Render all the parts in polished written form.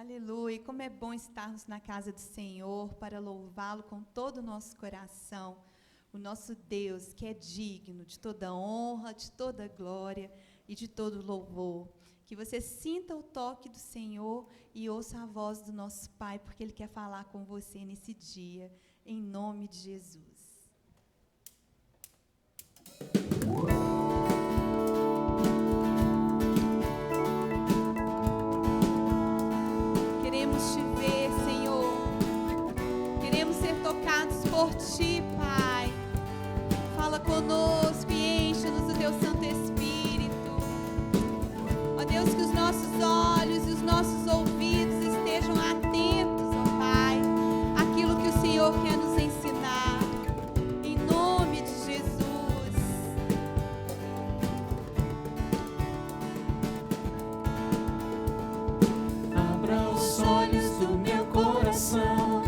Aleluia, como é bom estarmos na casa do Senhor para louvá-lo com todo o nosso coração, o nosso Deus que é digno de toda honra, de toda glória e de todo louvor. Que você sinta o toque do Senhor e ouça a voz do nosso Pai, porque Ele quer falar com você nesse dia, em nome de Jesus. Queremos te ver, Senhor. Queremos ser tocados por ti, Pai. Fala conosco e enche-nos do teu Santo Espírito. Ó Deus, que os nossos olhos e os nossos ouvidos estejam atentos, ó Pai, àquilo que o Senhor quer nos ensinar. Em nome de Jesus. Abra os olhos do meu coração.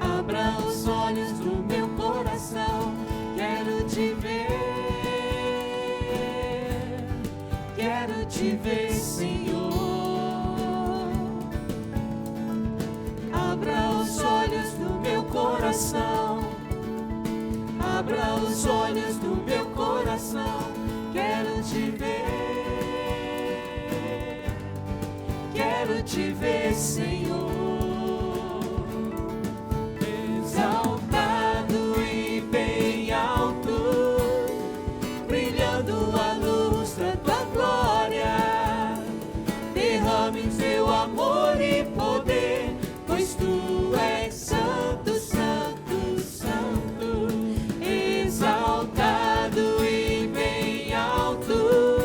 Abra os olhos do meu coração. Quero te ver. Quero te ver, Senhor. Abra os olhos do meu coração. Abra os olhos do meu coração. Quero te ver. Quero te ver, Senhor. Exaltado e bem alto, brilhando a luz da tua glória. Derrame teu amor e poder, pois tu és santo, santo, santo. Exaltado e bem alto,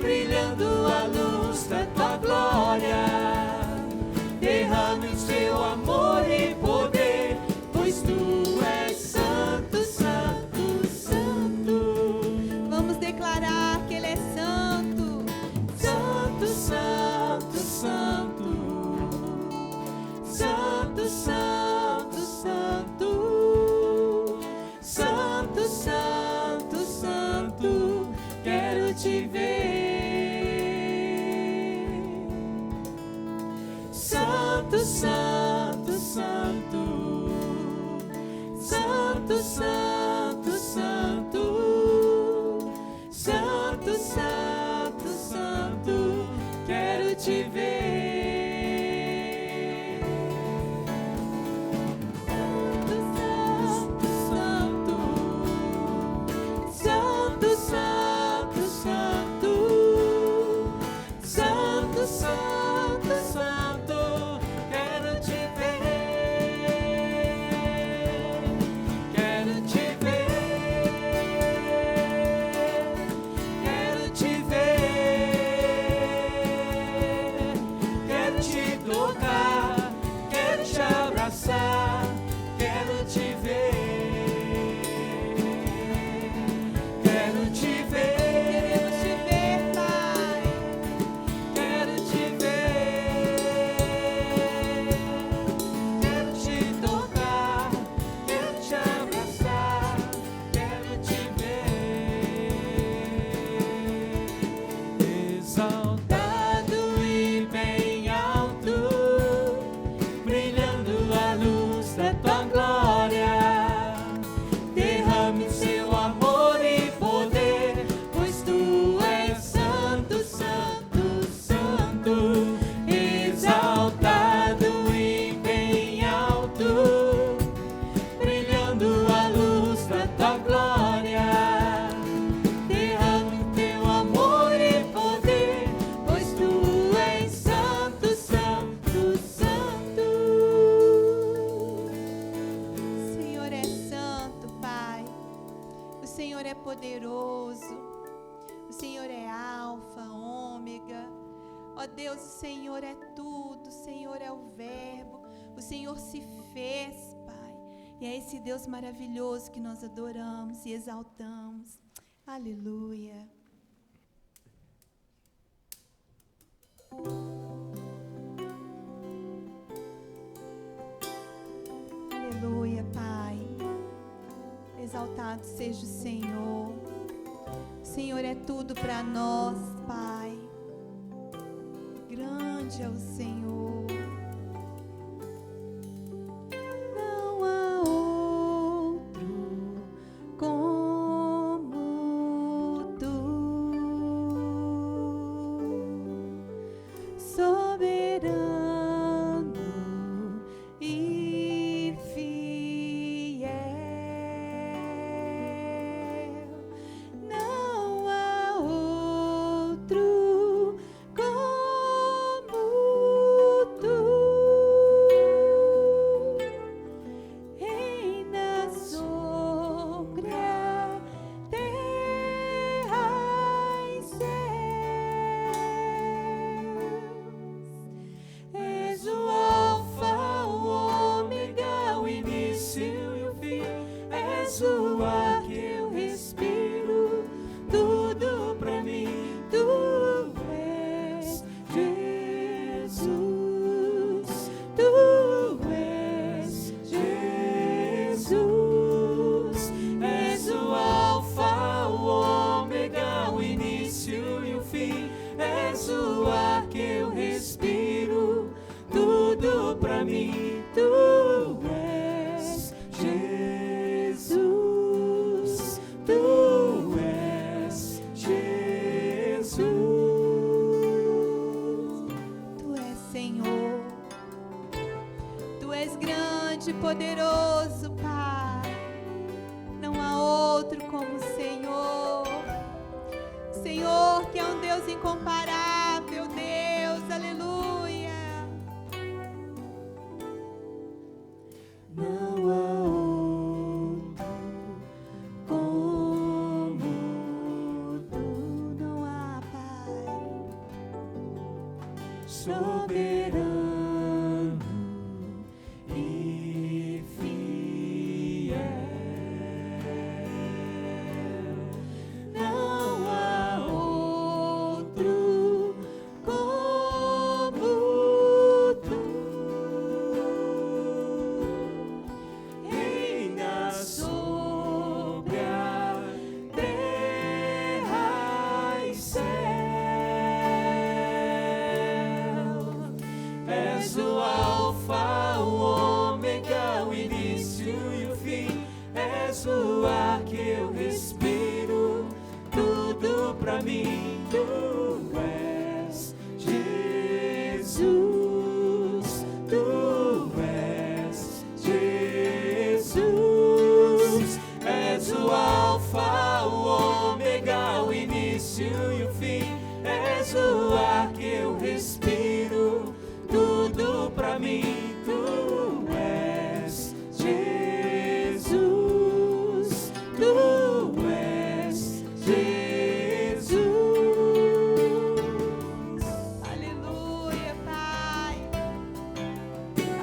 brilhando a luz da tua glória. Derrame o teu amor e poder, pois tu és santo, santo, santo. Vamos declarar que Ele é santo. Santo, santo, santo. Santo, santo, santo. Santo, santo, santo. Quero te ver. Santo, santo, santo. Santo, santo, santo. Santo, santo, santo. Quero te ver. Santo, santo, santo. Santo, santo, santo. Santo, santo, santo. Quero te ver. Quero te ver. Quero te ver. Quero te tocar. Quero te abraçar. Quero te ver. Quero te ver. Queremos te ver, Pai. Quero te ver. Quero te tocar. Quero te abraçar. Quero te ver. Exaltado e bem alto, brilhando a luz da tua glória. Derrame seu amor e poder, pois tu és santo, santo, santo. Exaltado e bem alto, brilhando a luz da tua glória. Derrame teu amor e poder, pois tu és santo, santo, santo. O Senhor é santo, Pai. O Senhor é poderoso. O Senhor é alfa, ômega. Ó Deus, o Senhor é tudo. O Senhor é o verbo. O Senhor se fez, Pai. E é esse Deus maravilhoso que nós adoramos e exaltamos. Aleluia. Aleluia, Pai. Exaltado seja o Senhor. O Senhor é tudo para nós, Pai. Grande grande é o Senhor. Não há outro como tu, soberano e fiel. Não há outro como tu, reina sobre a terra e céus. És o Alfa, o Ômega, o início e o fim. És o ar que eu respiro, tudo pra mim. Tu és Jesus, tu és Jesus. És o Alfa, o Ômega, o início e o fim. És o ar que eu respiro, tudo pra mim. Tu és Jesus, tu és Jesus. Tu és Senhor, tu és grande e poderoso, Pai. Não há outro como o Senhor. Senhor, que é um Deus incomparável, Deus, aleluia. Não há outro como tu, não há, Pai. Soberano e fiel. Não há outro como tu, reina sobre a terra e céu. És o Alfa, o Ômega, o início e o fim. És o ar que eu respiro, tudo pra mim. Tu és Jesus, tu és Jesus. És o Alfa, o Ômega, o início e o fim. És o ar que eu respiro, tudo pra mim. Tu és Jesus, tu és Jesus. Aleluia, Pai.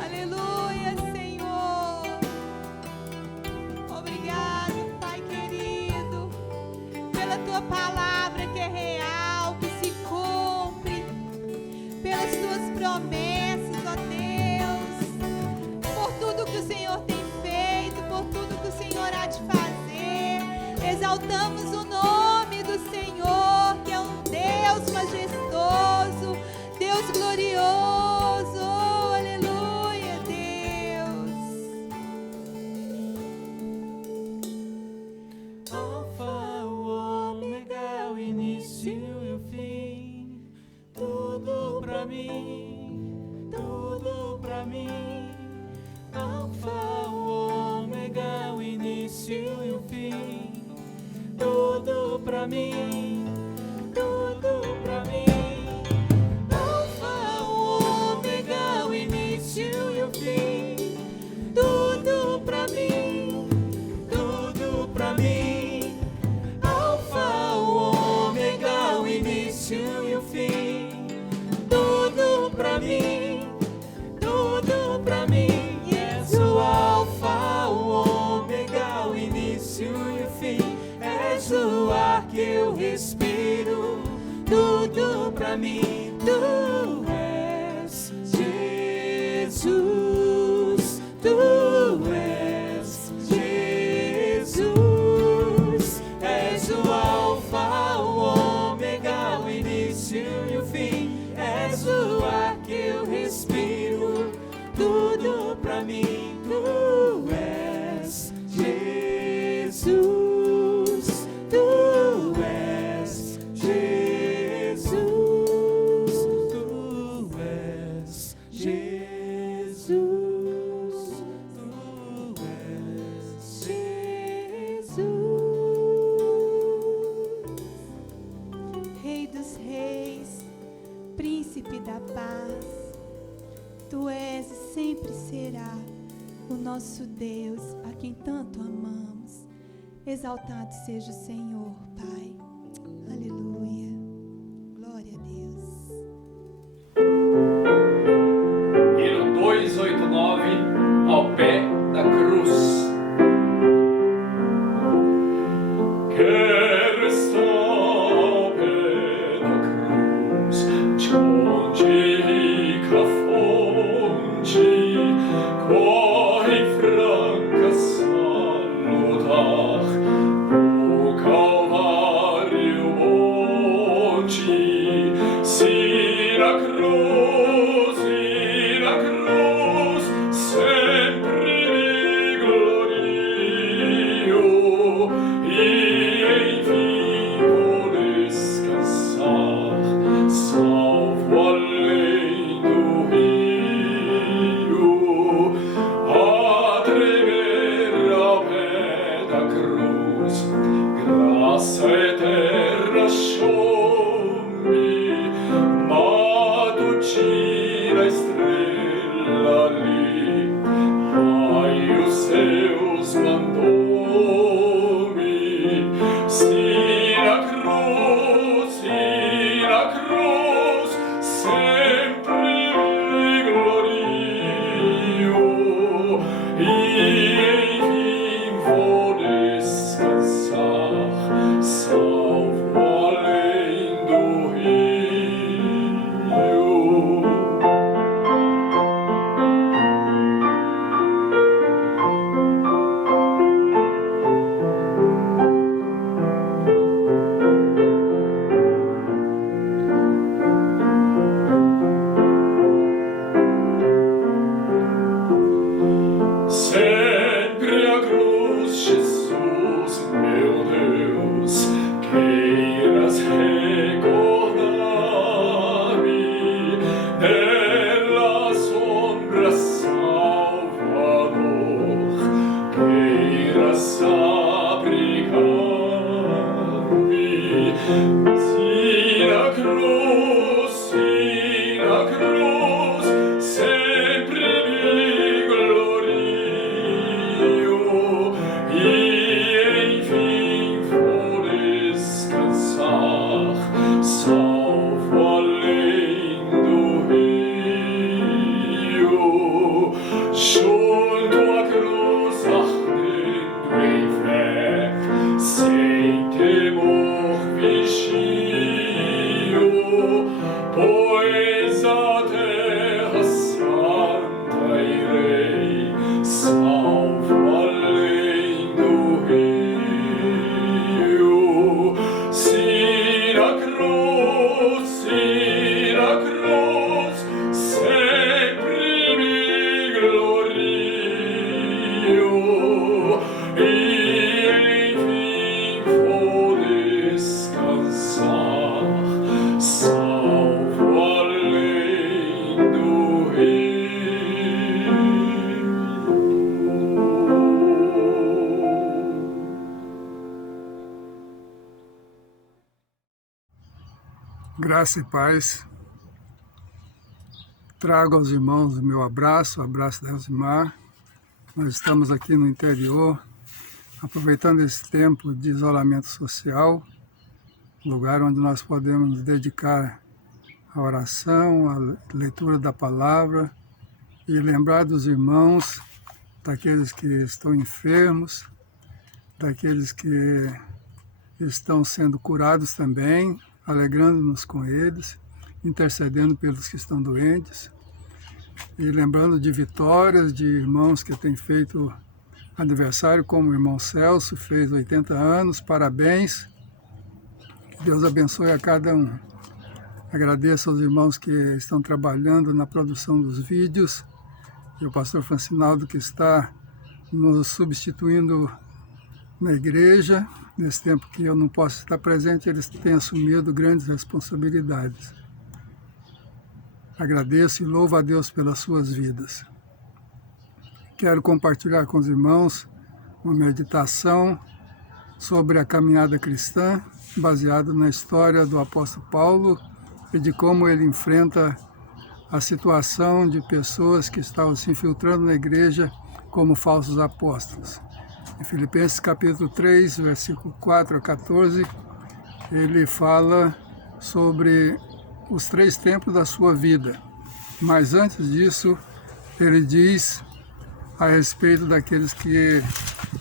Aleluia, Senhor. Obrigado, Pai querido, pela tua palavra que é real, que se cumpre, pelas tuas promessas, ó Deus, por tudo que o Senhor tem feito, por tudo que o Senhor há de fazer. Exaltamos o nome do Senhor, que é um Deus majestoso, Deus glorioso. Aleluia, Deus. Alfa, o Ômega, o início e o fim. Tudo pra mim, tudo pra mim. Alfa, o Ômega, o início e o fim. Tudo pra mim, tudo pra mim. Alfa, o Ômega, o início e o fim. Tudo pra mim, tudo pra mim. Alfa, o Ômega, o início e o fim. Tudo pra mim, tudo pra mim. És o Alfa, o Ômega, o início e o fim. És o ar que eu respiro, tudo pra mim. Tu és Jesus, tu és Jesus. És o Alfa, o Ômega, o início e o fim. És o ar que paz. Tu és e sempre será o nosso Deus, a quem tanto amamos. Exaltado seja o Senhor, Pai. Aleluia. Glória a Deus. Hino 289, ao pé da cruz. Quero estar ao pé da cruz, de onde rica fonte corre franca salutar, o Calvário monte, se na cruz, sempre me glorio, e enfim vou descansar, salvo além do rio, a tremer ao pé da cruz, graça eterna show-me, matutina estrela ali, raios seus mandou-me, se na cruz, sempre me glorio, e enfim vou descansar, salvo além do rio. Sempre a cruz, Jesus, meu Deus, queiras recordar-me, nela sombra Salvador, queiras abrigar-me, se na cruz, sempre me glorio, e enfim vou descansar, salvo além do rio, junto à cruz ardendo em fé, sem temor vigio, pois a terra santa irei, salvo além do rio, se na cruz, sempre me glorio, e enfim vou descansar, salvo além do rio. Graça e paz. Trago aos irmãos o meu abraço, o abraço da Elzimar. Nós estamos aqui no interior, aproveitando esse tempo de isolamento social, lugar onde nós podemos nos dedicar à oração, à leitura da palavra e lembrar dos irmãos, daqueles que estão enfermos, daqueles que estão sendo curados também, alegrando-nos com eles, intercedendo pelos que estão doentes e lembrando de vitórias de irmãos que têm feito aniversário, como o irmão Celso, fez 80 anos, parabéns, que Deus abençoe a cada um. Agradeço aos irmãos que estão trabalhando na produção dos vídeos e o pastor Francinaldo, que está nos substituindo na igreja. Nesse tempo que eu não posso estar presente, eles têm assumido grandes responsabilidades. Agradeço e louvo a Deus pelas suas vidas. Quero compartilhar com os irmãos uma meditação sobre a caminhada cristã, baseada na história do apóstolo Paulo e de como ele enfrenta a situação de pessoas que estavam se infiltrando na igreja como falsos apóstolos. Em Filipenses capítulo 3, versículo 4 a 14, ele fala sobre os 3 tempos da sua vida. Mas antes disso, ele diz a respeito daqueles que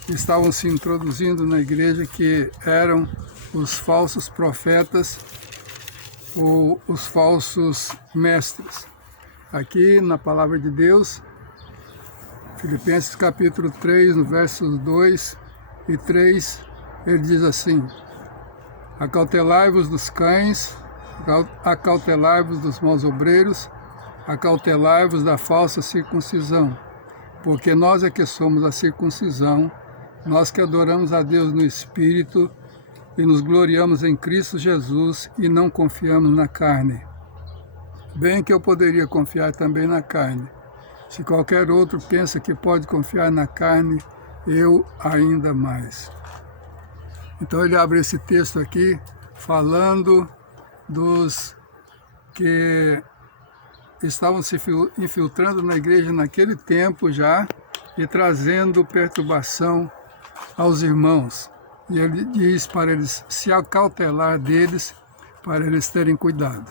estavam se introduzindo na igreja, que eram os falsos profetas ou os falsos mestres. Aqui na palavra de Deus, Filipenses capítulo 3, no versos 2 e 3, ele diz assim: acautelai-vos dos cães, acautelai-vos dos maus obreiros, acautelai-vos da falsa circuncisão, porque nós é que somos a circuncisão, nós que adoramos a Deus no Espírito e nos gloriamos em Cristo Jesus e não confiamos na carne. Bem que eu poderia confiar também na carne. Se qualquer outro pensa que pode confiar na carne, eu ainda mais. Então ele abre esse texto aqui falando dos que estavam se infiltrando na igreja naquele tempo já e trazendo perturbação aos irmãos. E ele diz para eles se acautelar deles, para eles terem cuidado.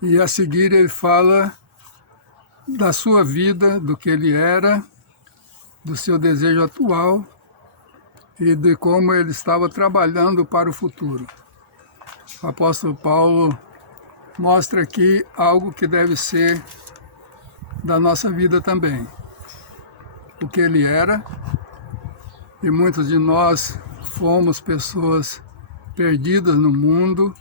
E a seguir ele fala da sua vida, do que ele era, do seu desejo atual e de como ele estava trabalhando para o futuro. O apóstolo Paulo mostra aqui algo que deve ser da nossa vida também. O que ele era, e muitos de nós fomos pessoas perdidas no mundo,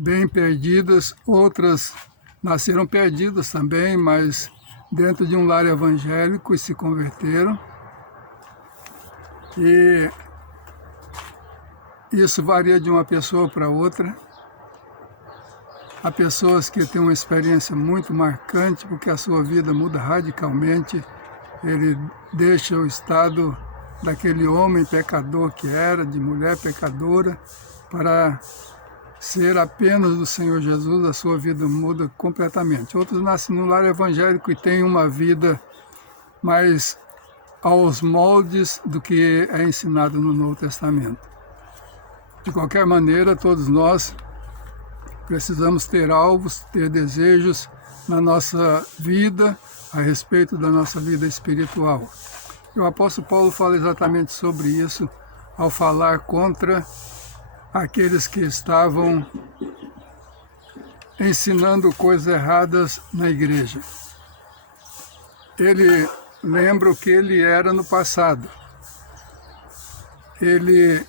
bem perdidas, outras nasceram perdidas também, mas dentro de um lar evangélico e se converteram. E isso varia de uma pessoa para outra. Há pessoas que têm uma experiência muito marcante, porque a sua vida muda radicalmente. Ele deixa o estado daquele homem pecador que era, de mulher pecadora, para ser apenas do Senhor Jesus, a sua vida muda completamente. Outros nascem no lar evangélico e têm uma vida mais aos moldes do que é ensinado no Novo Testamento. De qualquer maneira, todos nós precisamos ter alvos, ter desejos na nossa vida, a respeito da nossa vida espiritual. E o apóstolo Paulo fala exatamente sobre isso ao falar contra aqueles que estavam ensinando coisas erradas na igreja. Ele lembra o que ele era no passado. Ele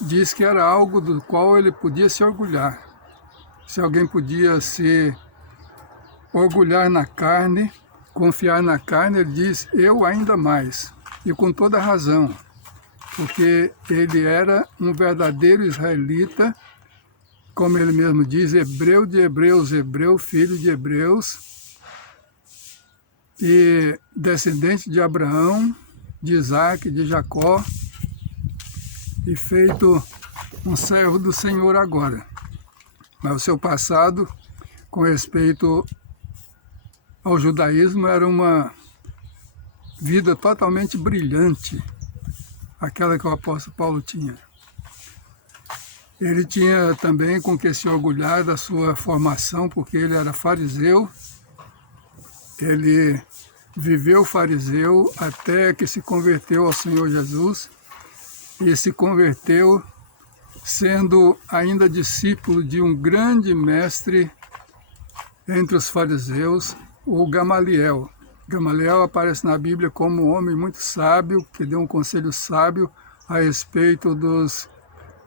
diz que era algo do qual ele podia se orgulhar. Se alguém podia se orgulhar na carne, confiar na carne, ele diz, eu ainda mais. E com toda razão, porque ele era um verdadeiro israelita, como ele mesmo diz, hebreu de hebreus, hebreu, filho de hebreus, e descendente de Abraão, de Isaac, de Jacó, e feito um servo do Senhor agora. Mas o seu passado, com respeito ao judaísmo, era uma vida totalmente brilhante, aquela que o apóstolo Paulo tinha. Ele tinha também com que se orgulhar da sua formação, porque ele era fariseu. Ele viveu fariseu até que se converteu ao Senhor Jesus, e se converteu sendo ainda discípulo de um grande mestre entre os fariseus, o Gamaliel. Gamaliel aparece na Bíblia como um homem muito sábio, que deu um conselho sábio a respeito dos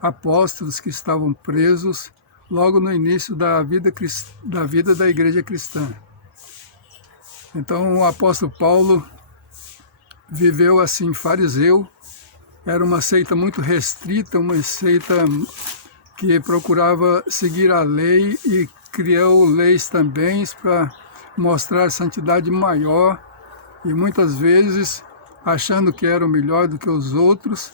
apóstolos que estavam presos logo no início da vida da igreja cristã. Então o apóstolo Paulo viveu assim, fariseu. Era uma seita muito restrita, uma seita que procurava seguir a lei e criou leis também para mostrar santidade maior, e muitas vezes achando que eram melhor do que os outros,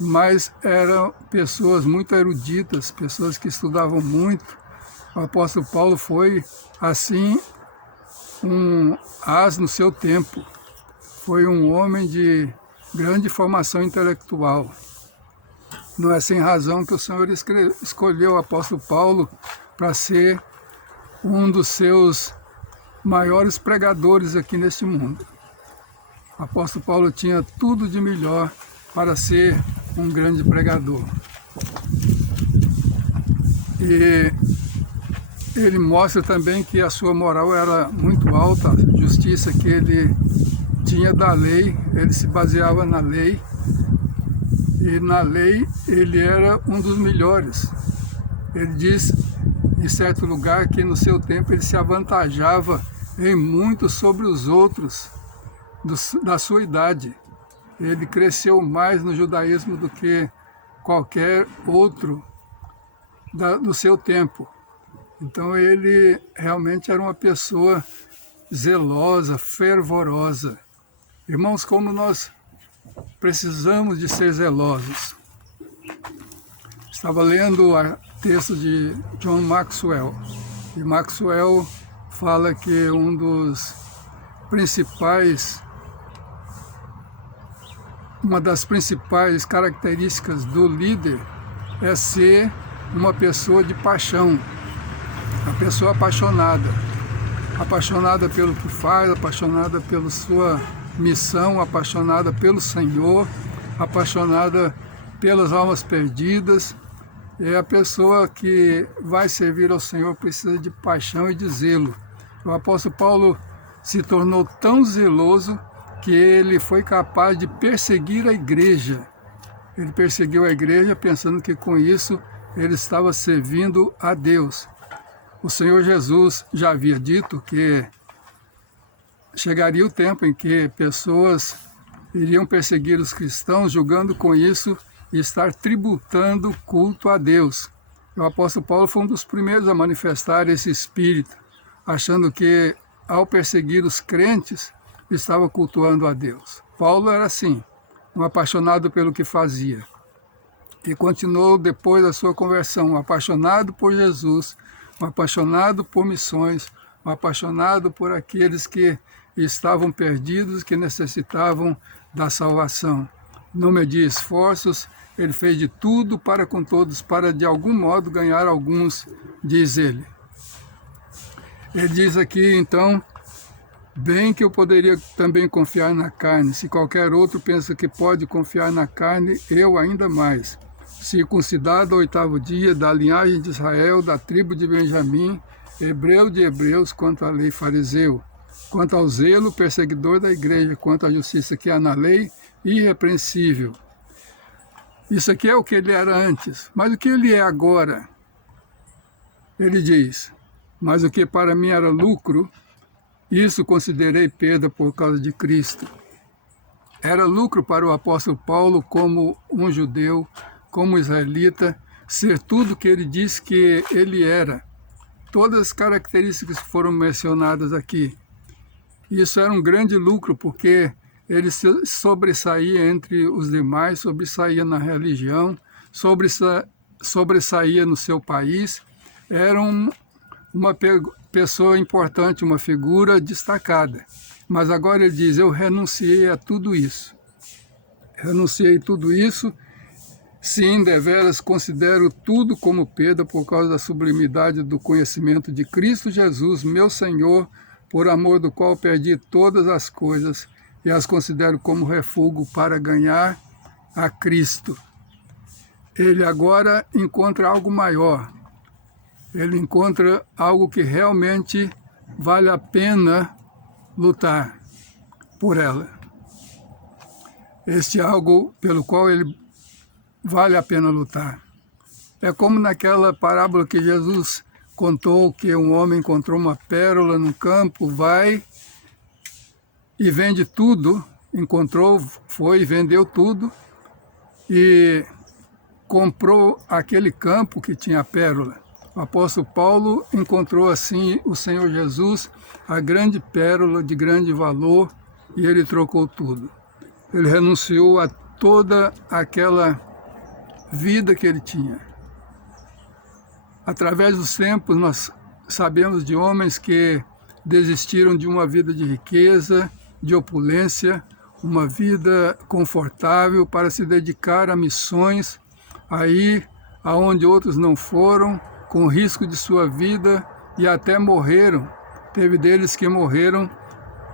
mas eram pessoas muito eruditas, pessoas que estudavam muito O apóstolo Paulo foi, assim, um as no seu tempo. Foi um homem de grande formação intelectual. Não é sem razão que o Senhor escolheu o apóstolo Paulo para ser um dos seus maiores pregadores aqui neste mundo. O apóstolo Paulo tinha tudo de melhor para ser um grande pregador. E ele mostra também que a sua moral era muito alta, a justiça que ele tinha da lei, ele se baseava na lei, e na lei ele era um dos melhores. Ele diz em certo lugar que no seu tempo ele se avantajava em muito sobre os outros da sua idade. Ele cresceu mais no judaísmo do que qualquer outro do seu tempo. Então ele realmente era uma pessoa zelosa, fervorosa. Irmãos, como nós precisamos de ser zelosos. Estava lendo o texto de John Maxwell, e Maxwell fala que um dos uma das principais características do líder é ser uma pessoa de paixão, uma pessoa apaixonada pelo que faz, apaixonada pela sua missão, apaixonada pelo Senhor, apaixonada pelas almas perdidas. É a pessoa que vai servir ao Senhor precisa de paixão e de zelo. O apóstolo Paulo se tornou tão zeloso que ele foi capaz de perseguir a igreja. Ele perseguiu a igreja pensando que com isso ele estava servindo a Deus. O Senhor Jesus já havia dito que chegaria o tempo em que pessoas iriam perseguir os cristãos, julgando com isso estar tributando culto a Deus. O apóstolo Paulo foi um dos primeiros a manifestar esse espírito, achando que ao perseguir os crentes estava cultuando a Deus. Paulo era assim, um apaixonado pelo que fazia. E continuou depois da sua conversão, um apaixonado por Jesus, um apaixonado por missões, um apaixonado por aqueles que estavam perdidos, que necessitavam da salvação. Não media esforços, ele fez de tudo para com todos, para de algum modo ganhar alguns, diz ele. Ele diz aqui, então, bem que eu poderia também confiar na carne, se qualquer outro pensa que pode confiar na carne, eu ainda mais. Circuncidado ao 8º dia, da linhagem de Israel, da tribo de Benjamim, hebreu de hebreus, quanto à lei fariseu, quanto ao zelo, perseguidor da igreja, quanto à justiça que há na lei, irrepreensível. Isso aqui é o que ele era antes, mas o que ele é agora? Ele diz, mas o que para mim era lucro, isso considerei perda por causa de Cristo. Era lucro para o apóstolo Paulo, como um judeu, como israelita, ser tudo que ele disse que ele era. Todas as características que foram mencionadas aqui. Isso era um grande lucro, porque ele sobressaía entre os demais, sobressaía na religião, sobressaía no seu país. Era uma pessoa importante, uma figura destacada. Mas agora ele diz, eu renunciei a tudo isso. Renunciei tudo isso. Sim, deveras considero tudo como perda por causa da sublimidade do conhecimento de Cristo Jesus, meu Senhor, por amor do qual perdi todas as coisas e as considero como refúgio para ganhar a Cristo. Ele agora encontra algo maior. Ele encontra algo que realmente vale a pena lutar por ela. Este algo pelo qual ele vale a pena lutar. É como naquela parábola que Jesus contou, que um homem encontrou uma pérola no campo, vai e vende tudo, foi e vendeu tudo e comprou aquele campo que tinha a pérola. O apóstolo Paulo encontrou assim o Senhor Jesus, a grande pérola de grande valor, e ele trocou tudo. Ele renunciou a toda aquela vida que ele tinha. Através dos tempos, nós sabemos de homens que desistiram de uma vida de riqueza, de opulência, uma vida confortável para se dedicar a missões, aí aonde outros não foram, com risco de sua vida e até morreram. Teve deles que morreram,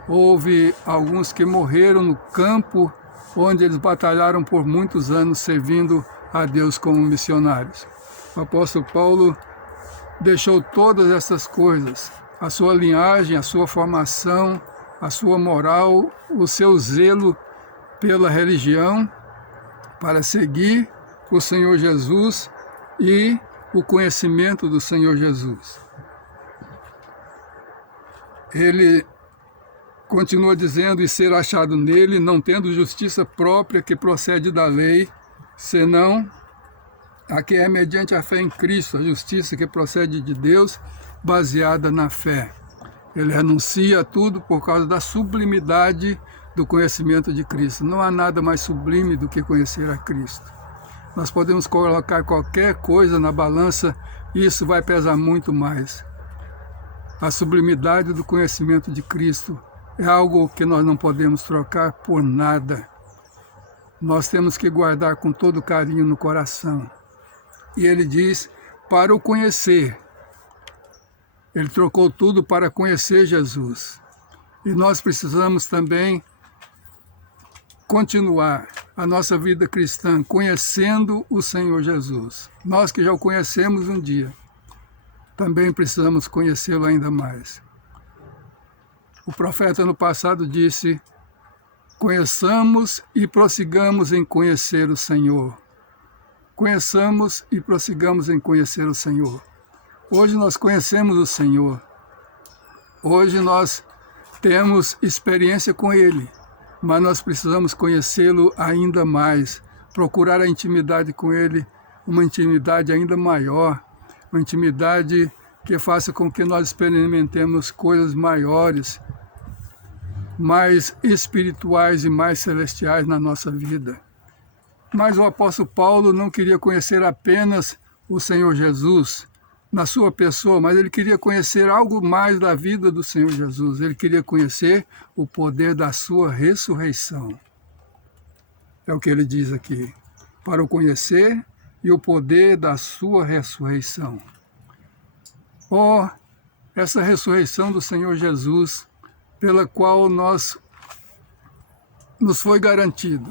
houve alguns que morreram no campo, onde eles batalharam por muitos anos servindo a Deus como missionários. O apóstolo Paulo deixou todas essas coisas, a sua linhagem, a sua formação, a sua moral, o seu zelo pela religião, para seguir o Senhor Jesus e o conhecimento do Senhor Jesus. Ele continua dizendo, e ser achado nele, não tendo justiça própria que procede da lei, senão a que é mediante a fé em Cristo, a justiça que procede de Deus, baseada na fé. Ele renuncia a tudo por causa da sublimidade do conhecimento de Cristo. Não há nada mais sublime do que conhecer a Cristo. Nós podemos colocar qualquer coisa na balança e isso vai pesar muito mais. A sublimidade do conhecimento de Cristo é algo que nós não podemos trocar por nada. Nós temos que guardar com todo carinho no coração. E ele diz, para o conhecer. Ele trocou tudo para conhecer Jesus. E nós precisamos também continuar a nossa vida cristã conhecendo o Senhor Jesus. Nós que já o conhecemos um dia, também precisamos conhecê-lo ainda mais. O profeta no passado disse, conheçamos e prossigamos em conhecer o Senhor. Conheçamos e prossigamos em conhecer o Senhor. Hoje nós conhecemos o Senhor. Hoje nós temos experiência com Ele, mas nós precisamos conhecê-lo ainda mais, procurar a intimidade com Ele, uma intimidade ainda maior, uma intimidade que faça com que nós experimentemos coisas maiores, mais espirituais e mais celestiais na nossa vida. Mas o apóstolo Paulo não queria conhecer apenas o Senhor Jesus na sua pessoa, mas ele queria conhecer algo mais da vida do Senhor Jesus. Ele queria conhecer o poder da sua ressurreição. É o que ele diz aqui. Para o conhecer e o poder da sua ressurreição. Oh, essa ressurreição do Senhor Jesus, pela qual nos foi garantido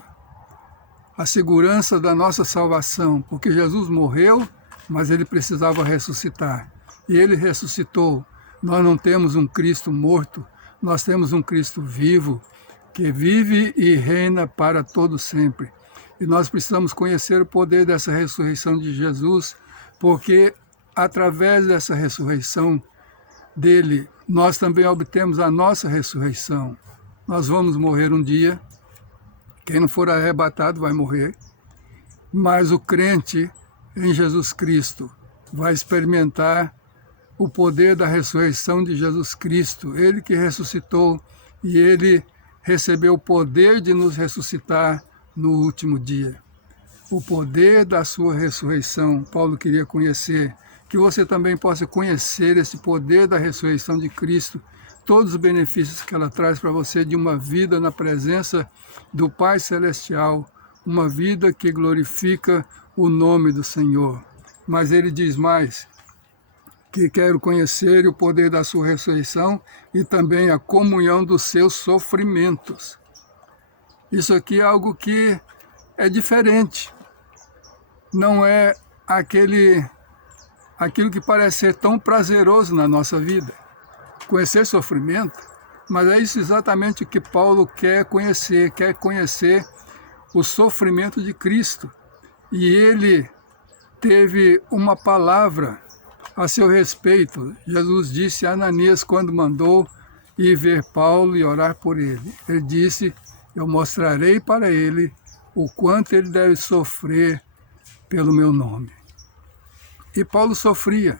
a segurança da nossa salvação, porque Jesus morreu, mas ele precisava ressuscitar. E ele ressuscitou. Nós não temos um Cristo morto, nós temos um Cristo vivo, que vive e reina para todo sempre. E nós precisamos conhecer o poder dessa ressurreição de Jesus, porque através dessa ressurreição dele, nós também obtemos a nossa ressurreição. Nós vamos morrer um dia, quem não for arrebatado vai morrer, mas o crente em Jesus Cristo vai experimentar o poder da ressurreição de Jesus Cristo, ele que ressuscitou e ele recebeu o poder de nos ressuscitar no último dia. O poder da sua ressurreição, Paulo queria conhecer, que você também possa conhecer esse poder da ressurreição de Cristo, todos os benefícios que ela traz para você de uma vida na presença do Pai Celestial, uma vida que glorifica o nome do Senhor. Mas ele diz mais, que quero conhecer o poder da sua ressurreição e também a comunhão dos seus sofrimentos. Isso aqui é algo que é diferente. Não é aquilo que parece ser tão prazeroso na nossa vida. Conhecer sofrimento, mas é isso exatamente que Paulo quer conhecer o sofrimento de Cristo. E ele teve uma palavra a seu respeito. Jesus disse a Ananias quando mandou ir ver Paulo e orar por ele. Ele disse, eu mostrarei para ele o quanto ele deve sofrer pelo meu nome. E Paulo sofria.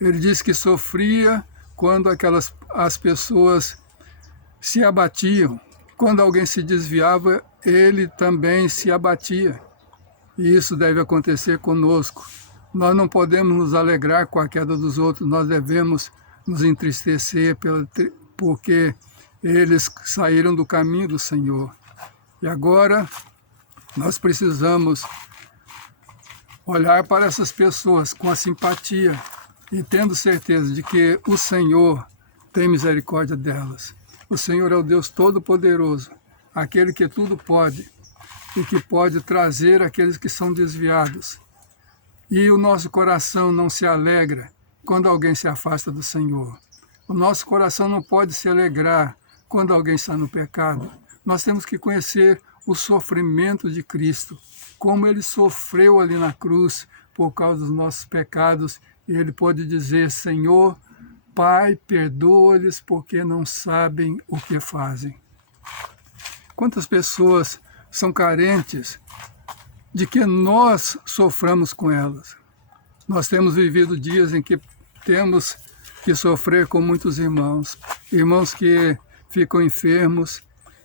Ele disse que sofria quando as pessoas se abatiam. Quando alguém se desviava, ele também se abatia. E isso deve acontecer conosco. Nós não podemos nos alegrar com a queda dos outros, nós devemos nos entristecer porque eles saíram do caminho do Senhor. E agora nós precisamos olhar para essas pessoas com a simpatia e tendo certeza de que o Senhor tem misericórdia delas. O Senhor é o Deus Todo-Poderoso, aquele que tudo pode e que pode trazer aqueles que são desviados. E o nosso coração não se alegra quando alguém se afasta do Senhor. O nosso coração não pode se alegrar quando alguém está no pecado. Nós temos que conhecer o sofrimento de Cristo, como Ele sofreu ali na cruz por causa dos nossos pecados. E Ele pode dizer: Senhor, Pai, perdoa-lhes porque não sabem o que fazem. Quantas pessoas são carentes de que nós soframos com elas? Nós temos vivido dias em que temos que sofrer com muitos irmãos, irmãos que ficam enfermos,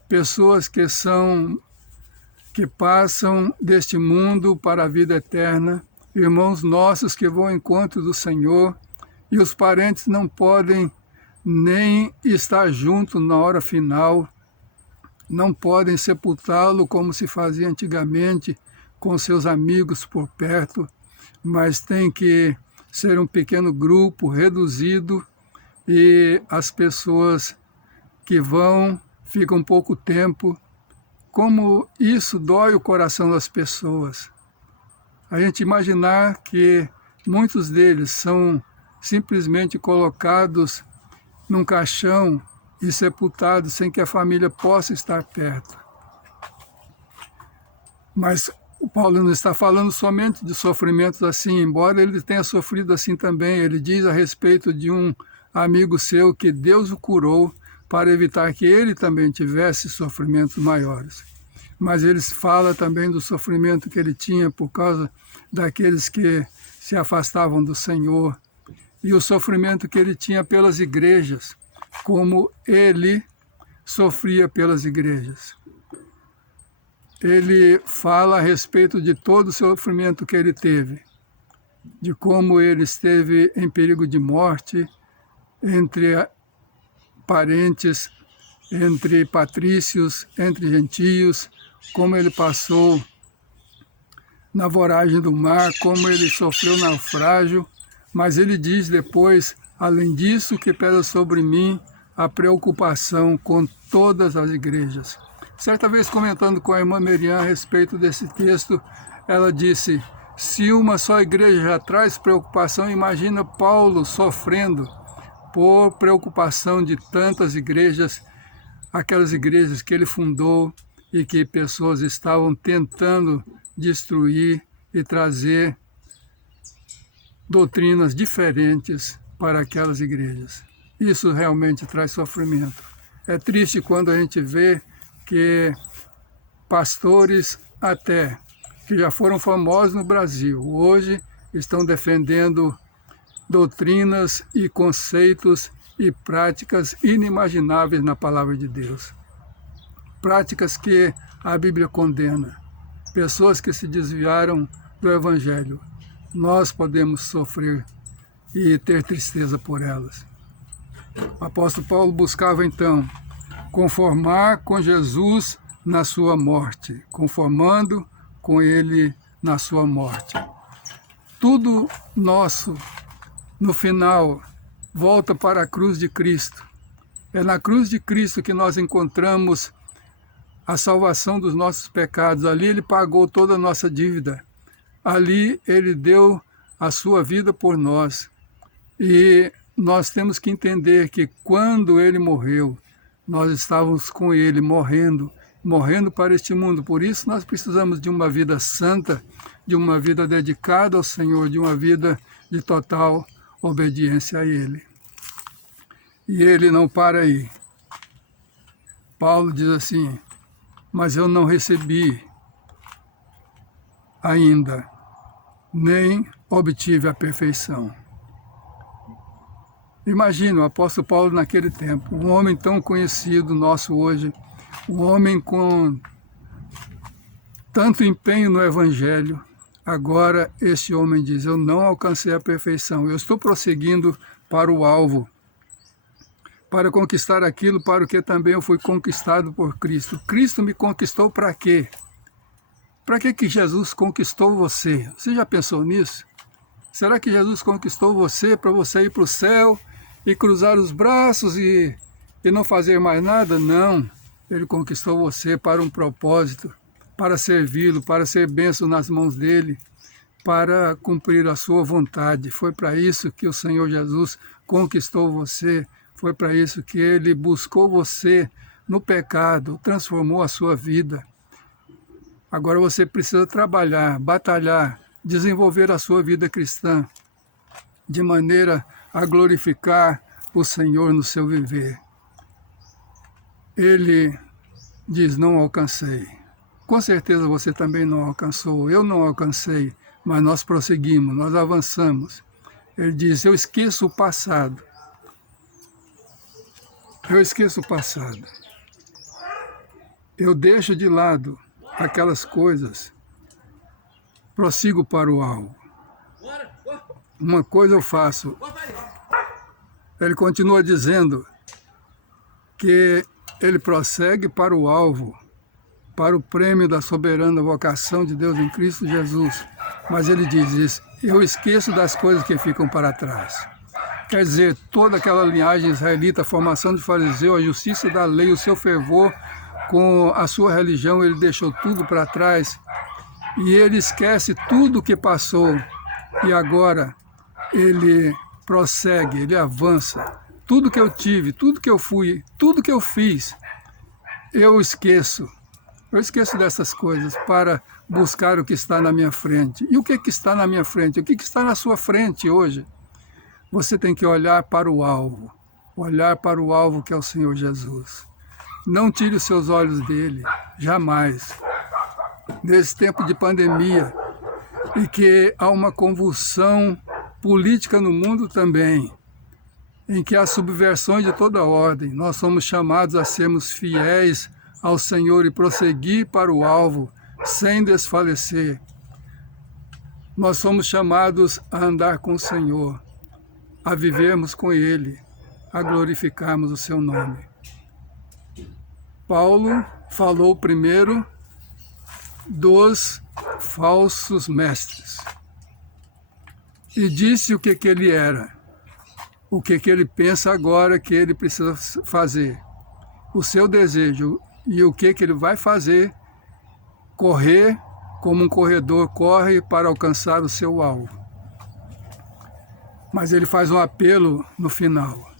pessoas que passam deste mundo para a vida eterna, irmãos nossos que vão ao encontro do Senhor, e os parentes não podem nem estar juntos na hora final, não podem sepultá-lo como se fazia antigamente, com seus amigos por perto, mas tem que ser um pequeno grupo reduzido, e as pessoas que vão ficam pouco tempo. Como isso dói o coração das pessoas. A gente imaginar que muitos deles são simplesmente colocados num caixão e sepultados sem que a família possa estar perto. Mas o Paulo não está falando somente de sofrimentos assim, embora ele tenha sofrido assim também. Ele diz a respeito de um amigo seu que Deus o curou para evitar que ele também tivesse sofrimentos maiores. Mas ele fala também do sofrimento que ele tinha por causa daqueles que se afastavam do Senhor, e o sofrimento que ele tinha pelas igrejas, como ele sofria pelas igrejas. Ele fala a respeito de todo o sofrimento que ele teve, de como ele esteve em perigo de morte entre parentes, entre patrícios, entre gentios, como ele passou na voragem do mar, como ele sofreu naufrágio. Mas ele diz depois: além disso, que pesa sobre mim a preocupação com todas as igrejas. Certa vez, comentando com a irmã Merian a respeito desse texto, ela disse: se uma só igreja já traz preocupação, imagina Paulo sofrendo por preocupação de tantas igrejas, aquelas igrejas que ele fundou e que pessoas estavam tentando destruir e trazer doutrinas diferentes para aquelas igrejas. Isso realmente traz sofrimento. É triste quando a gente vê que pastores até que já foram famosos no Brasil, hoje estão defendendo doutrinas e conceitos e práticas inimagináveis na palavra de Deus. Práticas que a Bíblia condena. Pessoas que se desviaram do Evangelho. Nós podemos sofrer e ter tristeza por elas. O apóstolo Paulo buscava então conformar com Jesus na sua morte, conformando com ele na sua morte. Tudo nosso, no final, volta para a cruz de Cristo. É na cruz de Cristo que nós encontramos a salvação dos nossos pecados. Ali ele pagou toda a nossa dívida. Ali ele deu a sua vida por nós. E nós temos que entender que quando ele morreu, nós estávamos com ele morrendo para este mundo. Por isso nós precisamos de uma vida santa, de uma vida dedicada ao Senhor, de uma vida de total obediência a ele. E ele não para aí. Paulo diz assim: mas eu não recebi ainda, nem obtive a perfeição. Imagina o apóstolo Paulo naquele tempo, um homem tão conhecido nosso hoje, um homem com tanto empenho no Evangelho, Agora este homem diz, eu não alcancei a perfeição, eu estou prosseguindo para o alvo, para conquistar aquilo para o que também eu fui conquistado por Cristo. Cristo me conquistou para quê? Para que Jesus conquistou você? Você já pensou nisso? Será que Jesus conquistou você para você ir para o céu e cruzar os braços e não fazer mais nada? Não. Ele conquistou você para um propósito, para servi-lo, para ser bênção nas mãos dele, para cumprir a sua vontade. Foi para isso que o Senhor Jesus conquistou você, foi para isso que ele buscou você no pecado, transformou a sua vida. Agora você precisa trabalhar, batalhar, desenvolver a sua vida cristã, de maneira a glorificar o Senhor no seu viver. Ele diz, não alcancei. Com certeza você também não alcançou, eu não alcancei, mas nós prosseguimos, nós avançamos. Ele diz, eu esqueço o passado. Eu esqueço o passado. Eu deixo de lado aquelas coisas, prossigo para o alvo. Uma coisa eu faço. Ele continua dizendo que ele prossegue para o alvo, para o prêmio da soberana vocação de Deus em Cristo Jesus. Mas ele diz isso, eu esqueço das coisas que ficam para trás. Quer dizer, toda aquela linhagem israelita, a formação de fariseu, a justiça da lei, o seu fervor com a sua religião, ele deixou tudo para trás. E ele esquece tudo o que passou. E agora ele prossegue, ele avança. Tudo que eu tive, tudo que eu fui, tudo que eu fiz, eu esqueço. Eu esqueço dessas coisas para buscar o que está na minha frente. E o que está na minha frente? O que está na sua frente hoje? Você tem que olhar para o alvo que é o Senhor Jesus. Não tire os seus olhos dele, jamais. Nesse tempo de pandemia, e que há uma convulsão política no mundo também, em que há subversões de toda ordem, nós somos chamados a sermos fiéis ao Senhor e prosseguir para o alvo, sem desfalecer. Nós somos chamados a andar com o Senhor, a vivermos com Ele, a glorificarmos o seu nome. Paulo falou primeiro dos falsos mestres e disse o que ele era, o que ele pensa agora que ele precisa fazer, o seu desejo e o que ele vai fazer, correr como um corredor corre para alcançar o seu alvo. Mas ele faz um apelo no final.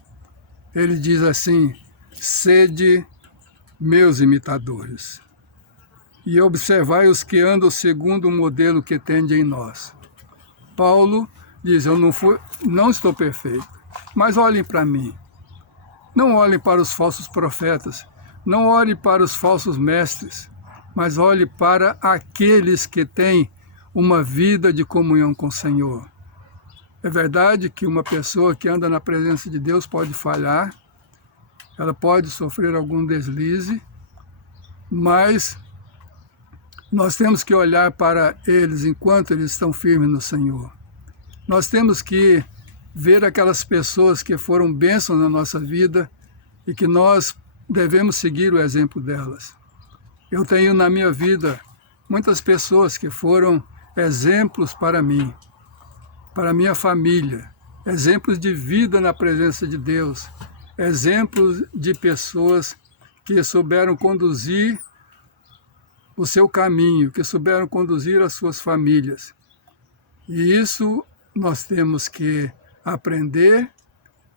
Ele diz assim, sede meus imitadores, e observai os que andam segundo o modelo que tende em nós. Paulo diz, eu não estou perfeito, mas olhem para mim. Não olhem para os falsos profetas, não olhem para os falsos mestres, mas olhem para aqueles que têm uma vida de comunhão com o Senhor. É verdade que uma pessoa que anda na presença de Deus pode falhar, ela pode sofrer algum deslize, mas nós temos que olhar para eles enquanto eles estão firmes no Senhor. Nós temos que ver aquelas pessoas que foram bênçãos na nossa vida e que nós devemos seguir o exemplo delas. Eu tenho na minha vida muitas pessoas que foram exemplos para mim, para minha família, exemplos de vida na presença de Deus, exemplos de pessoas que souberam conduzir o seu caminho, que souberam conduzir as suas famílias. E isso nós temos que aprender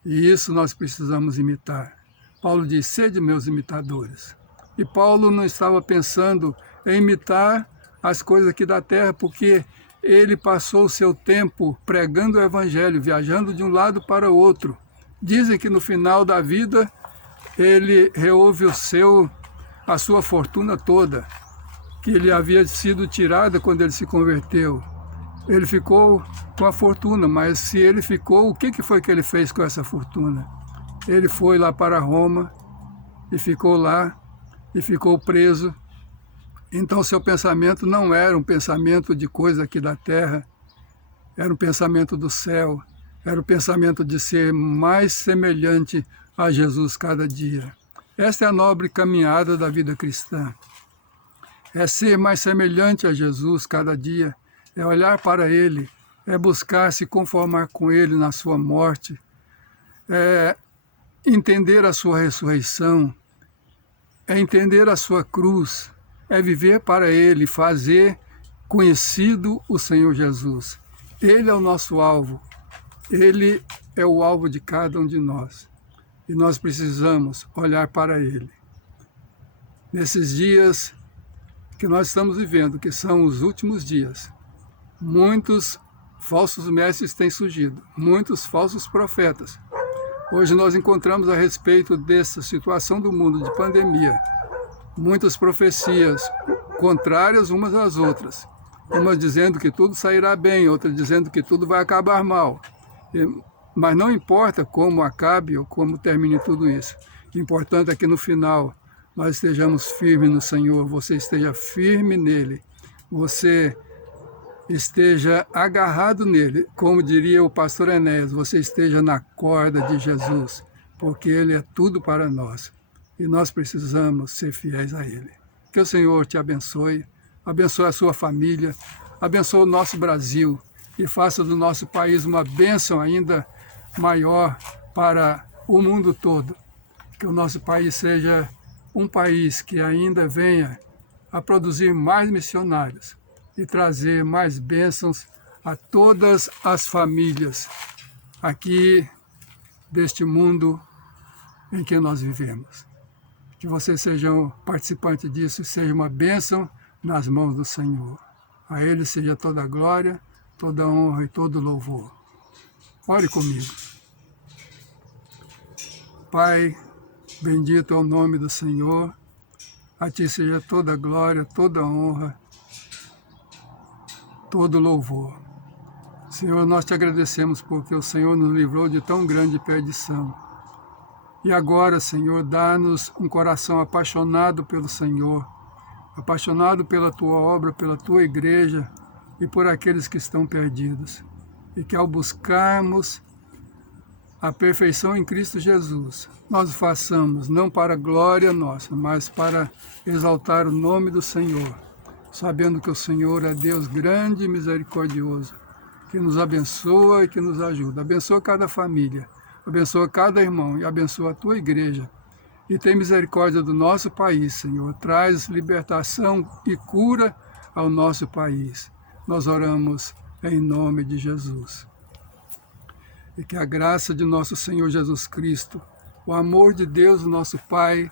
e isso nós precisamos imitar. Paulo diz, sede meus imitadores. E Paulo não estava pensando em imitar as coisas aqui da terra, porque ele passou o seu tempo pregando o evangelho, viajando de um lado para o outro. Dizem que no final da vida ele reouve a sua fortuna toda, que ele havia sido tirada quando ele se converteu. Ele ficou com a fortuna, mas se ele ficou, o que foi que ele fez com essa fortuna? Ele foi lá para Roma e ficou lá, e ficou preso Então seu pensamento não era um pensamento de coisa aqui da terra, era um pensamento do céu, era o pensamento de ser mais semelhante a Jesus cada dia. Esta é a nobre caminhada da vida cristã. É ser mais semelhante a Jesus cada dia, é olhar para Ele, é buscar se conformar com Ele na sua morte, é entender a sua ressurreição, é entender a sua cruz, é viver para Ele, fazer conhecido o Senhor Jesus. Ele é o nosso alvo, Ele é o alvo de cada um de nós. E nós precisamos olhar para Ele. Nesses dias que nós estamos vivendo, que são os últimos dias, muitos falsos mestres têm surgido, muitos falsos profetas. Hoje nós encontramos a respeito dessa situação do mundo de pandemia, muitas profecias contrárias umas às outras. Umas dizendo que tudo sairá bem, outras dizendo que tudo vai acabar mal. Mas não importa como acabe ou como termine tudo isso. O importante é que no final nós estejamos firmes no Senhor, você esteja firme nele, você esteja agarrado nele, como diria o pastor Enéas, você esteja na corda de Jesus, porque Ele é tudo para nós e nós precisamos ser fiéis a Ele. Que o Senhor te abençoe, abençoe a sua família, abençoe o nosso Brasil e faça do nosso país uma bênção ainda maior para o mundo todo. Que o nosso país seja um país que ainda venha a produzir mais missionários e trazer mais bênçãos a todas as famílias aqui deste mundo em que nós vivemos. Que você seja um participante disso e seja uma bênção nas mãos do Senhor. A Ele seja toda a glória, toda a honra e todo o louvor. Ore comigo. Pai, bendito é o nome do Senhor. A Ti seja toda a glória, toda a honra, todo louvor. Senhor, nós te agradecemos porque o Senhor nos livrou de tão grande perdição. E agora, Senhor, dá-nos um coração apaixonado pelo Senhor, apaixonado pela Tua obra, pela Tua igreja e por aqueles que estão perdidos. E que ao buscarmos a perfeição em Cristo Jesus, nós o façamos não para a glória nossa, mas para exaltar o nome do Senhor, sabendo que o Senhor é Deus grande e misericordioso, que nos abençoa e que nos ajuda. Abençoa cada família, abençoa cada irmão e abençoa a Tua igreja. E tem misericórdia do nosso país, Senhor. Traz libertação e cura ao nosso país. Nós oramos em nome de Jesus. E que a graça de nosso Senhor Jesus Cristo, o amor de Deus, nosso Pai,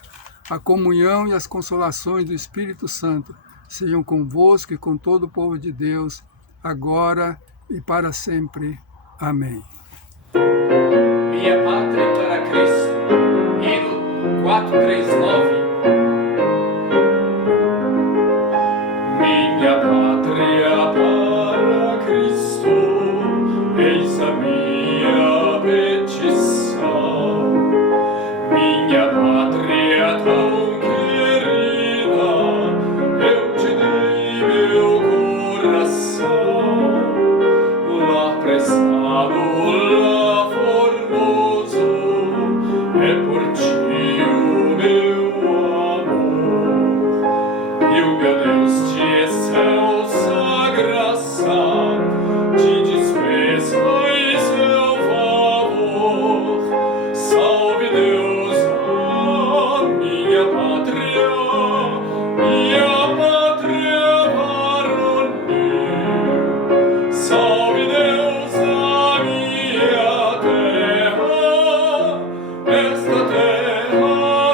a comunhão e as consolações do Espírito Santo sejam convosco e com todo o povo de Deus, agora e para sempre. Amém. Minha pátria para Cristo. Hino 439. Minha pátria para Cristo, eis a minha petição. Minha pátria tão querida, eu te dei meu coração. Lá prestado, lá formoso, é por ti o meu amor. E o meu Deus de excelsa graça te despeça em seu favor. Salve Deus, a minha pátria varonil. Salve Deus, a minha terra, esta terra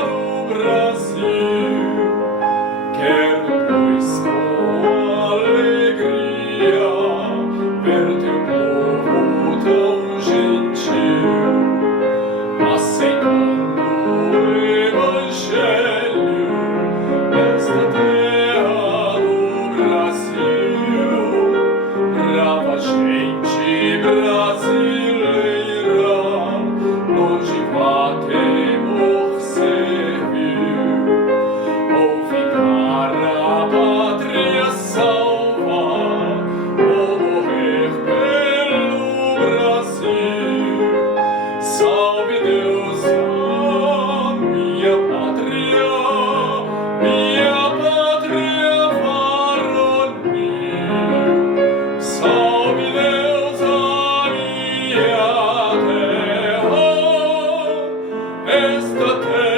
a te